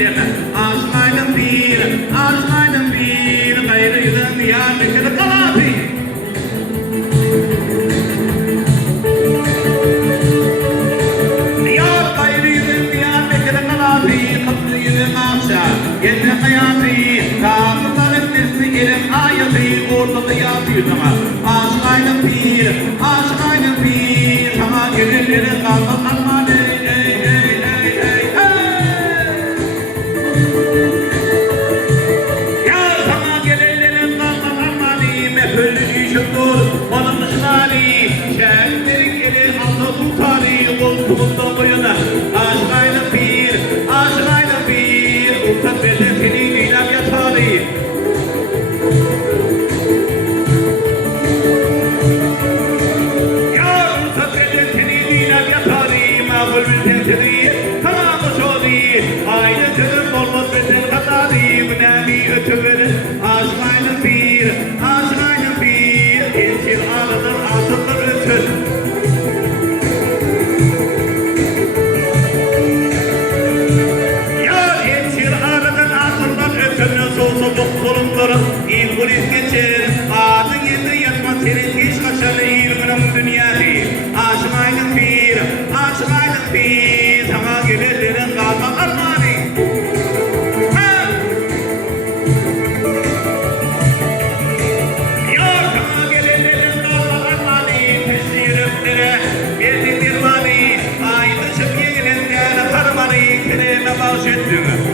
edeme. Aşkaydım bir, gayrıydım diyar bekir kalabi. Diyar gayrıydım diyar bekir kalabi. Kıtlıydım akşa, yedin hayatı. Kağıtların nesli elim ayatı. Ortada yatıyordum. Aşkaydım bir, sana gelirlerin kalma kalmadı. Koltuğunda boyuna aşkayla bir, utat belde seni dinam yatarı. Ya utat belde seni dinam yatarı, mağul bilsen seni, tamamı şoğlu, aynı sözüm olmaz benden katarı, münemi ötüverir, aşkayla bir, geçir ağrıdır altınlar ötür. İlgulis geçer, adın yedi yatma senin hiç kaçarlı İlgünüm dünyayı. Aşkaylık bir, sana gelirlerin kalma armağanı. Yar sana gelirlerin kalma armağanı. Pişli yüreklere verdin dirmanı. Aynı çıp yenilenler karmanı. Kereme bağış ettin.